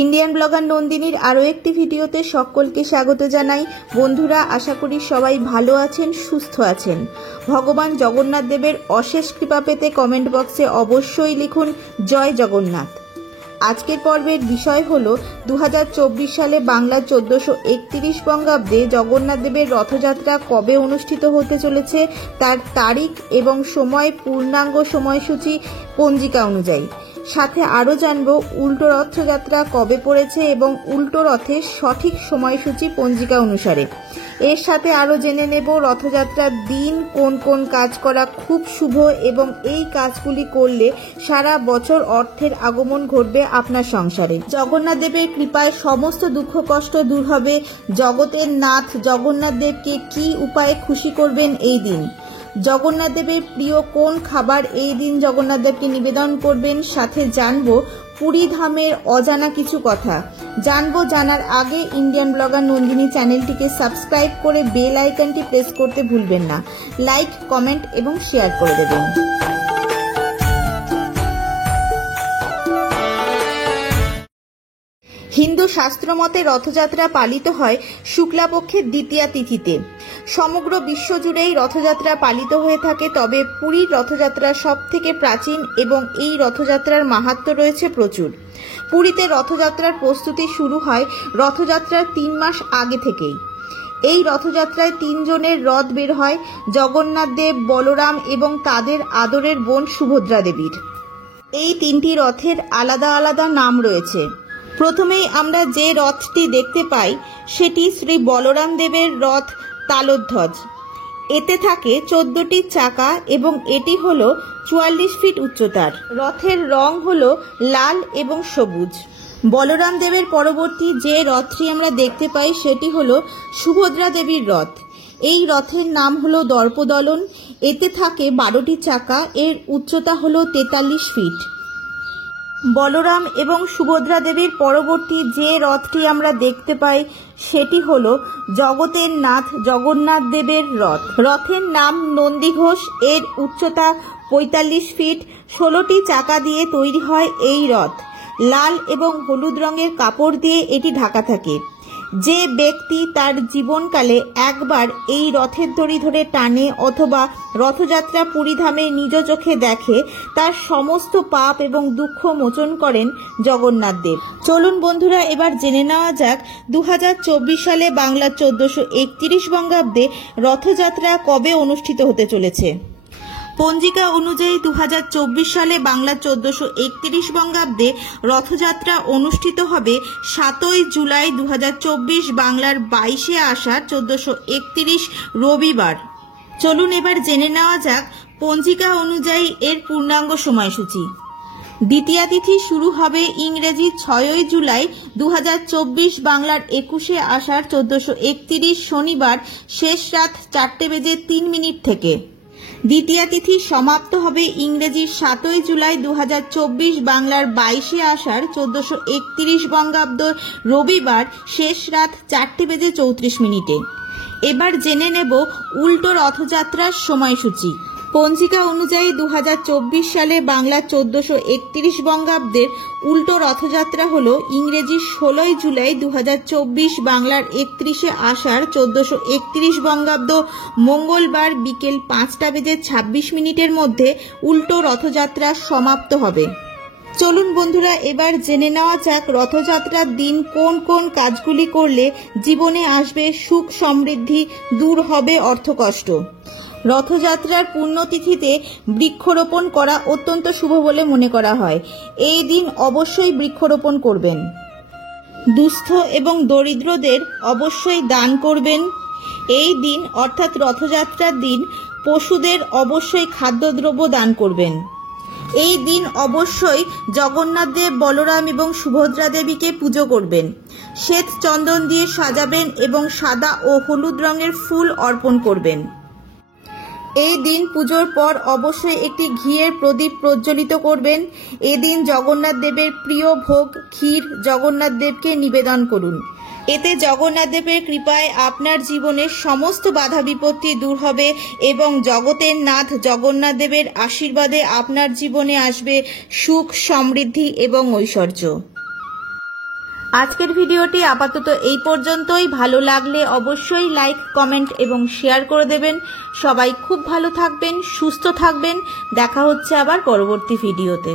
Indian blogger নন্দিনীর আরও একটি ভিডিওতে সকলকে স্বাগত জানাই। বন্ধুরা, আশা করি সবাই ভালো আছেন, সুস্থ আছেন। ভগবান জগন্নাথ দেবের অশেষ কৃপা পেতে কমেন্ট বক্সে অবশ্যই লিখুন জয় জগন্নাথ। আজকের পর্বের বিষয় হল 2024 সালে বাংলা 1431 বঙ্গাব্দে জগন্নাথ দেবের রথযাত্রা কবে অনুষ্ঠিত হতে চলেছে, তার তারিখ এবং সময়, পূর্ণাঙ্গ সময়সূচি পঞ্জিকা অনুযায়ী। সাথে আরও জানব উল্টো রথযাত্রা কবে পড়েছে এবং উল্টো রথের সঠিক সময়সূচি পঞ্জিকা অনুসারে। এর সাথে আরও জেনে নেব রথযাত্রার দিন কোন কোন কাজ করা খুব শুভ এবং এই কাজগুলি করলে সারা বছর অর্থের আগমন ঘটবে আপনার সংসারে। জগন্নাথ দেবের কৃপায় সমস্ত দুঃখ কষ্ট দূর হবে। জগতের নাথ জগন্নাথ দেবকে কী উপায়ে খুশি করবেন এই দিন। জগন্নাথ দেবের প্রিয় কোন খাবার এই দিন জগন্নাথ দেবকে নিবেদন করবেন। সাথে জানবো পুরী ধামের অজানা কিছু কথা। জানার আগে ইন্ডিয়ান ব্লগার নন্দিনী চ্যানেলটিকে সাবস্ক্রাইব করে বেল আইকনটি প্রেস করতে ভুলবেন না। লাইক, কমেন্ট এবং শেয়ার করে দেবেন। হিন্দু শাস্ত্রমতে রথযাত্রা পালিত হয় শুক্লাপক্ষের দ্বিতীয়া তিথিতে। সমগ্র বিশ্ব জুড়েই রথযাত্রা পালিত হয়ে থাকে, তবে পুরীর রথযাত্রা সব থেকে প্রাচীন এবং এই রথযাত্রার মাহাত্ম্য রয়েছে প্রচুর। পুরীতে রথযাত্রার প্রস্তুতি শুরু হয় রথযাত্রার 3 মাস আগে থেকেই। এই রথযাত্রায় 3 জনের রথ বের হয়, জগন্নাথ দেব, বলরাম এবং তাদের আদরের বোন সুভদ্রা দেবীর। এই 3টি রথের আলাদা আলাদা নাম রয়েছে। প্রথমেই আমরা যে রথটি দেখতে পাই সেটি শ্রী বলরাম দেবের রথ তালধ্বজ। এতে থাকে 14টি চাকা এবং এটি হলো 44 ফিট উচ্চতার। রথের রং হলো লাল এবং সবুজ। বলরাম দেবের পরবর্তী যে রথটি আমরা দেখতে পাই সেটি হলো সুভদ্রা দেবীর রথ। এই রথের নাম হলো দর্পদলন। এতে থাকে 12টি চাকা, এর উচ্চতা হলো 43 ফিট। বলরাম এবং সুভদ্রা দেবীর পরবর্তী যে রথটি আমরা দেখতে পাই সেটি হলো জগতের নাথ জগন্নাথ দেবের রথ। রথের নাম নন্দীঘোষ। এর উচ্চতা 45 ফিট। 16টি চাকা দিয়ে তৈরি হয় এই রথ। লাল এবং হলুদ রঙের কাপড় দিয়ে এটি ঢাকা থাকে। যে ব্যক্তি তার জীবনকালে একবার এই রথের দড়ি ধরে টানে অথবা রথযাত্রা পুরীধামে নিজ চোখে দেখে, তার সমস্ত পাপ এবং দুঃখ মোচন করেন জগন্নাথ দেব। চলুন বন্ধুরা, এবার জেনে নেওয়া যাক 2024 সালে বাংলা 1431 বঙ্গাব্দে রথযাত্রা কবে অনুষ্ঠিত হতে চলেছে। পঞ্জিকা অনুযায়ী 2024 সালে বাংলা 1431 বঙ্গাব্দে রথযাত্রা অনুষ্ঠিত হবে 7ই জুলাই 2024, বাংলার 22শে আষাঢ় 1431 রবিবার। চলুন এবার জেনে নেওয়া যাক পঞ্জিকা অনুযায়ী এর পূর্ণাঙ্গ সময়সূচি। দ্বিতীয়া তিথি শুরু হবে ইংরেজি 6ই জুলাই 2024, বাংলার 21শে আষাঢ় 1431 শনিবার, শেষ রাত 4:03 থেকে। দ্বিতীয়া তিথি সমাপ্ত হবে ইংরেজি 7ই জুলাই 2024, বাংলার 22শে আষাঢ় 1431 বঙ্গাব্দ রবিবার, শেষ রাত 4:34। এবার জেনে নেব উল্টো রথযাত্রার সময়সূচি। পঞ্জিকা অনুযায়ী 2024 সালে বাংলা 1431 বঙ্গাব্দের উল্টো রথযাত্রা হল ইংরেজি 16ই জুলাই 2024, বাংলার 31শে আষাঢ় 1431 বঙ্গাব্দ মঙ্গলবার বিকেল 5:26 মধ্যে উল্টো রথযাত্রা সমাপ্ত হবে। চলুন বন্ধুরা, এবার জেনে নেওয়া যাক রথযাত্রার দিন কোন কোন কাজগুলি করলে জীবনে আসবে সুখ সমৃদ্ধি, দূর হবে অর্থকষ্ট। রথযাত্রার পুণ্যতিথিতে বৃক্ষরোপণ করা অত্যন্ত শুভ বলে মনে করা হয়। এই দিন অবশ্যই বৃক্ষরোপণ করবেন। দুস্থ এবং দরিদ্রদের অবশ্যই দান করবেন। এই দিন অর্থাৎ রথযাত্রার দিন পশুদের অবশ্যই খাদ্যদ্রব্য দান করবেন। এই দিন অবশ্যই জগন্নাথ দেব, বলরাম এবং সুভদ্রা দেবীকে পুজো করবেন। শ্বেত চন্দন দিয়ে সাজাবেন এবং সাদা ও হলুদ রঙের ফুল অর্পণ করবেন। এই দিন পুজোর পর অবশ্যই একটি ঘিয়ের প্রদীপ প্রজ্বলিত করবেন। এদিন জগন্নাথ দেবের প্রিয় ভোগ ক্ষীর জগন্নাথ দেবকে নিবেদন করুন। এতে জগন্নাথ দেবের কৃপায় আপনার জীবনের সমস্ত বাধা বিপত্তি দূর হবে এবং জগতের নাথ জগন্নাথ দেবের আশীর্বাদে আপনার জীবনে আসবে সুখ, সমৃদ্ধি এবং ঐশ্বর্য। আজকের ভিডিওটি আপাতত এই পর্যন্তই। ভালো লাগলে অবশ্যই লাইক, কমেন্ট এবং শেয়ার করে দেবেন। সবাই খুব ভালো থাকবেন, সুস্থ থাকবেন। দেখা হচ্ছে আবার পরবর্তী ভিডিওতে।